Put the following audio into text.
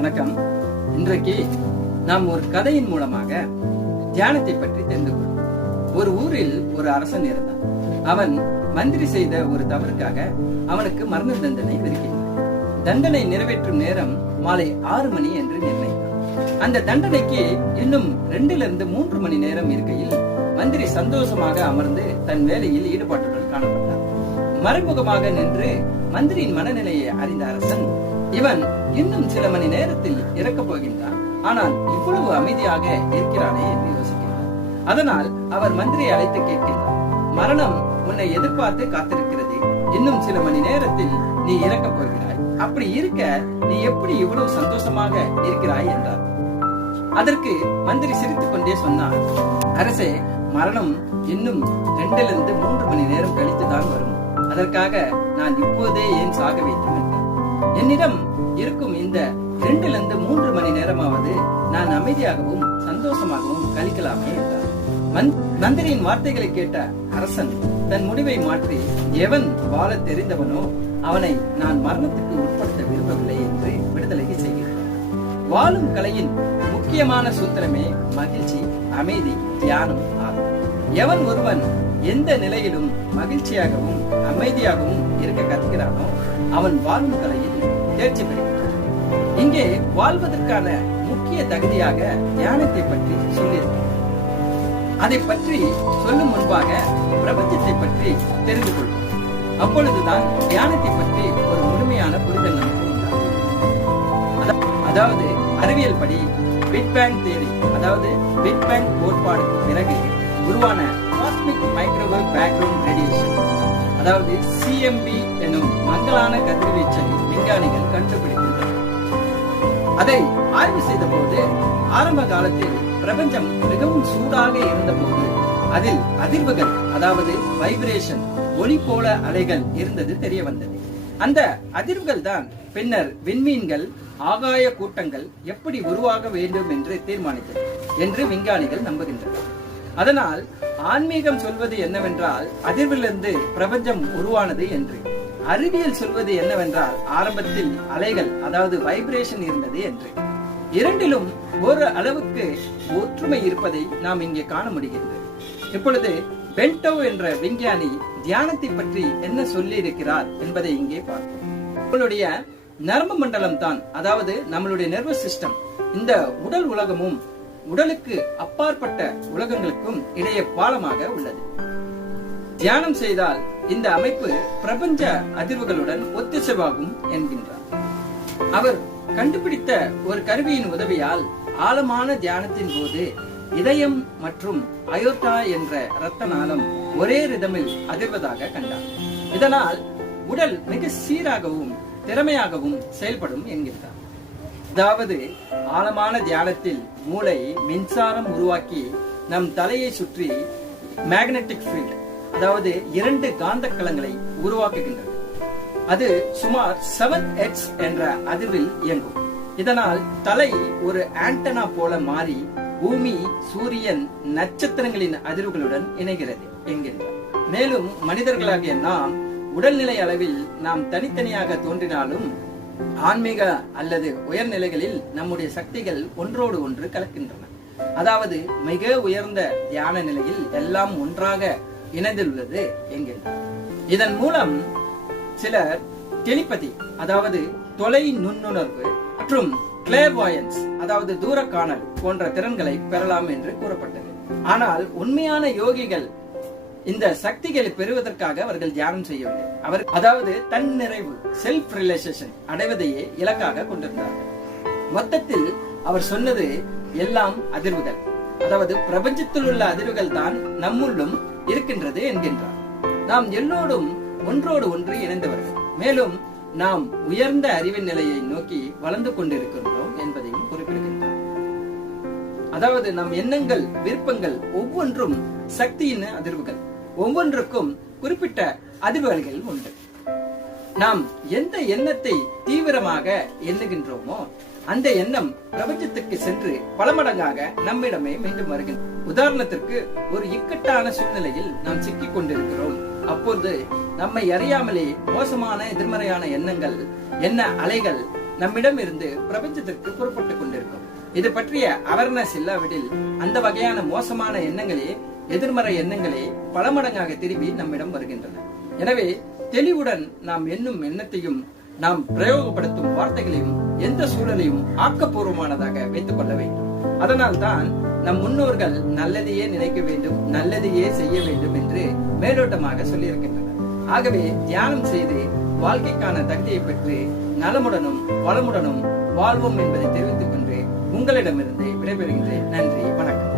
வணக்கம். இன்றைக்கு நாம் ஒரு கதையின் மூலமாக தியானத்தை பற்றி தெரிந்து கொள்வோம். ஒரு ஊரில் ஒரு அரசன் இருந்தான். அவன் மந்திரி செய்த ஒரு தவறுக்காக அவனுக்கு மரண தண்டனை விதிக்கின்றான். தண்டனை நிறைவேற்றும் நேரம் மாலை 6 மணி என்று நிர்ணயித்தான். அந்த தண்டனைக்கு இன்னும் 2-3 மணி நேரம் இருக்கையில் மந்திரி சந்தோஷமாக அமர்ந்து தன் வேலையில் ஈடுபாட்டுடன் காணப்பட்டார். மறைமுகமாக நின்று மந்திரியின் மனநிலையை அறிந்த அரசன், இவன் இன்னும் சில மணி நேரத்தில் இறக்கப் போகின்றான், ஆனால் இவ்வளவு அமைதியாக இருக்கிறானே என்று யோசிக்கிறார். அதனால் அவர் மந்திரியை அழைத்து கேட்கின்றார், மரணம் உன்னை எதிர்பார்த்து காத்திருக்கிறது. இன்னும் சில மணி நேரத்தில் நீ இறக்கப் போகிறாய். அப்படி இருக்க நீ எப்படி இவ்வளவு சந்தோஷமாக இருக்கிறாய் என்றார். அதற்கு மந்திரி சிரித்துக் கொண்டே சொன்னார், அரசே, மரணம் இன்னும் 2-3 மணி நேரம் கழித்துதான் வரும். அதற்காக நான் இப்போதே ஏன் சாக வேண்டும் என்றார். என்னிடம் இருக்கும் இந்த 2-3 மணி நேரமாவது நான் அமைதியாகவும் சந்தோஷமாகவும் கழிக்கலாமே என்றார். மந்திரியின் வார்த்தைகளை கேட்ட அரசன் தன் முடிவை மாற்றி, எவன் வாழ தெரிந்தவனோ அவனை நான் மரணத்துக்கு உட்படுத்த விரும்பவில்லை என்று விடுதலை செய்கிறார். வாழும் கலையின் முக்கியமான சூத்திரமே மகிழ்ச்சி, அமைதி, தியானம் ஆகும். எவன் ஒருவன் எந்த நிலையிலும் மகிழ்ச்சியாகவும் அமைதியாகவும் இருக்க கற்கிறானோ அவன் வாழும் கலையில் தேர்ச்சி பெறுகிறான். இங்கே வாழ்வதற்கான முக்கிய தகுதியாக தியானத்தை பற்றி சொல்லியிருக்கிறார். அதை பற்றி சொல்லும் முன்பாக பிரபஞ்சத்தை பற்றி தெரிந்து கொள்வோம். அப்பொழுதுதான் தியானத்தை பற்றி ஒரு முழுமையான புரிதல் நமக்கு உண்டாகும். அதாவது அறிவியல் படி பிக் பேங் தியரி, அதாவது பிக் பேங் கோட்பாடுக்கு பிறகு உருவான காஸ்மிக் மைக்ரோவேவ் பேக்ரவுண்ட் ரேடியேஷன், அதாவது CMB எனும் மங்கலான கதிர்வீச்சை விஞ்ஞானிகள் கண்டுபிடிக்கின்றனர். அதை ஆய்வு செய்த போது ஆரம்ப காலத்தில் பிரபஞ்சம் மிகவும் சூடாக இருந்த போது அதில் அதிர்வுகள், அதாவது வைப்ரேஷன், ஒளி போல அலைகள் இருந்தது தெரிய வந்தது. அந்த அதிர்வுகள் தான் பின்னர் விண்மீன்கள், ஆகாய கூட்டங்கள் எப்படி உருவாக வேண்டும் என்று தீர்மானித்தது என்று விஞ்ஞானிகள் நம்புகின்றனர். அதனால் ஆன்மீகம் சொல்வது என்னவென்றால் அதிர்விலிருந்து பிரபஞ்சம் உருவானது என்று, அறிவியல் சொல்வது என்னவென்றால் ஆரம்பத்தில் அலைகள், அதாவது வைப்ரேஷன் இருந்தது என்று. இரண்டிலும் ஒரு அளவுக்கு ஒற்றுமை இருப்பதை நாம் இங்கே காண முடிகிறது. இப்பொழுது பென்டோ என்ற விஞ்ஞானி தியானத்தை பற்றி என்ன சொல்லி இருக்கிறார் என்பதை இங்கே பார்ப்போம். உங்களுடைய நரம்பு மண்டலம் தான், அதாவது நம்மளுடைய நர்வஸ் சிஸ்டம், இந்த உடல் உலகமும் உடலுக்கு அப்பாற்பட்ட உலகங்களுக்கும் இடையே பாலமாக உள்ளது. தியானம் செய்தால் இந்த அமைப்பு பிரபஞ்ச அதிர்வுகளுடன் ஒத்திசைவாகும் என்கின்றார். அவர் கண்டுபிடித்த ஒரு கருவியின் உதவியால் ஆழமான தியானத்தின் போது இதயம் மற்றும் அயோர்டா என்ற இரத்த நாளம் ஒரே ரிதமில் அதிர்வதாக கண்டார். இதனால் உடல் மிக சீராகவும் திறமையாகவும் செயல்படும் என்கின்றார். அதாவது ஆழமான தியானத்தில் மூளை மின்சாரம் உருவாக்கி நம் தலையை சுற்றி மேக்னெட்டிக் ஃபீல்ட், அதாவது 2 காந்த களங்களை உருவாக்குகின்றது. அது சுமார் 7 Hz என்ற அதிர்வில் இயங்கும். இதனால் தலை ஒரு ஆண்டனா போல மாறி பூமி, சூரியன், நட்சத்திரங்களின் அதிர்வுகளுடன் இணைகிறது என்கின்றார். மேலும் மனிதர்களாகிய நாம் உடல்நிலை அளவில் நாம் தனித்தனியாக தோன்றினாலும் ஆன்மீக அல்லது உயர்நிலைகளில் நம்முடைய சக்திகள் ஒன்றோடு ஒன்று கலக்கின்றன. அதாவது மிக உயர்ந்த தியான நிலையில் எல்லாம் ஒன்றாக இணைந்துள்ளது என்கின்றார். இதன் மூலம் சிலர் டெலிபதி, அதாவது தொலை நுண்ணுணர்வு மற்றும் கிளேர்வாயன்ஸ், அதாவது தூர காணல் போன்ற திறன்களை பெறலாம் என்று கூறப்பட்டது. ஆனால் உண்மையான யோகிகள் இந்த சக்திகளை பெறுவதற்காக அவர்கள் தியானம் செய்யவில்லை. அவர் அதாவது தன் நிறைவு, செல்ஃப் ரியலைசேஷன் அடைவதையே இலக்காக கொண்டிருந்தார்கள். மொத்தத்தில் அவர் சொன்னது எல்லாம் அதிர்வுகள், அதாவது பிரபஞ்சத்தில் உள்ள அதிர்வுகள் தான் நம்முள்ளும் இருக்கின்றது என்கின்றார். நாம் எல்லோரும் ஒன்றோடு ஒன்று இணைந்தவர்கள். மேலும் நாம் உயர்ந்த அறிவின் நிலையை நோக்கி வளர்ந்து கொண்டிருக்கின்றோம் என்பதையும் குறிப்பிடுகின்றார். அதாவது நம் எண்ணங்கள், விருப்பங்கள் ஒவ்வொன்றும் சக்தியின் அதிர்வுகள். ஒவ்வொன்றுக்கும் குறிப்பிட்ட அதிர்வுகள் உண்டு. நாம் எந்த எண்ணத்தை தீவிரமாக எண்ணுகின்றோமோ அந்த எண்ணம் பிரபஞ்சத்துக்கு சென்று பல மடங்காக நம்மிடமே மீண்டும் வருகின்றன. உதாரணத்திற்கு, ஒரு இக்கட்டான சூழ்நிலையில் நாம் சிக்கிக் கொண்டிருக்கிறோம். அப்போது நம்மை அறியாமலே மோசமான எதிர்மறையான எண்ணங்கள், எண்ண அலைகள் நம்மிடம் இருந்து பிரபஞ்சத்திற்கு புறப்பட்டுக் கொண்டிருக்கும். இது பற்றிய அவேர்னஸ் இல்லாவிடில் அந்த வகையான மோசமான எண்ணங்களே, எதிர்மறை எண்ணங்களே பல மடங்காக திரும்பி நம்மிடம் வருகின்றன. எனவே தெளிவுடன் நாம் எண்ணும் எண்ணத்தையும் நாம் பிரயோகப்படுத்தும் வார்த்தைகளையும் எந்த சூழலையும் ஆக்கப்பூர்வமானதாக வைத்துக் கொள்ள வேண்டும். அதனால் தான் நம் முன்னோர்கள் நல்லதையே நினைக்க வேண்டும், நல்லதையே செய்ய வேண்டும் என்று மேலோட்டமாக சொல்லியிருக்கின்றனர். ஆகவே தியானம் செய்து வாழ்க்கைக்கான தகுதியை பெற்று நலமுடனும் வளமுடனும் வாழ்வோம் என்பதை தெரிவித்துக் கொண்டு உங்களிடமிருந்து விடைபெறுகின்றேன். நன்றி, வணக்கம்.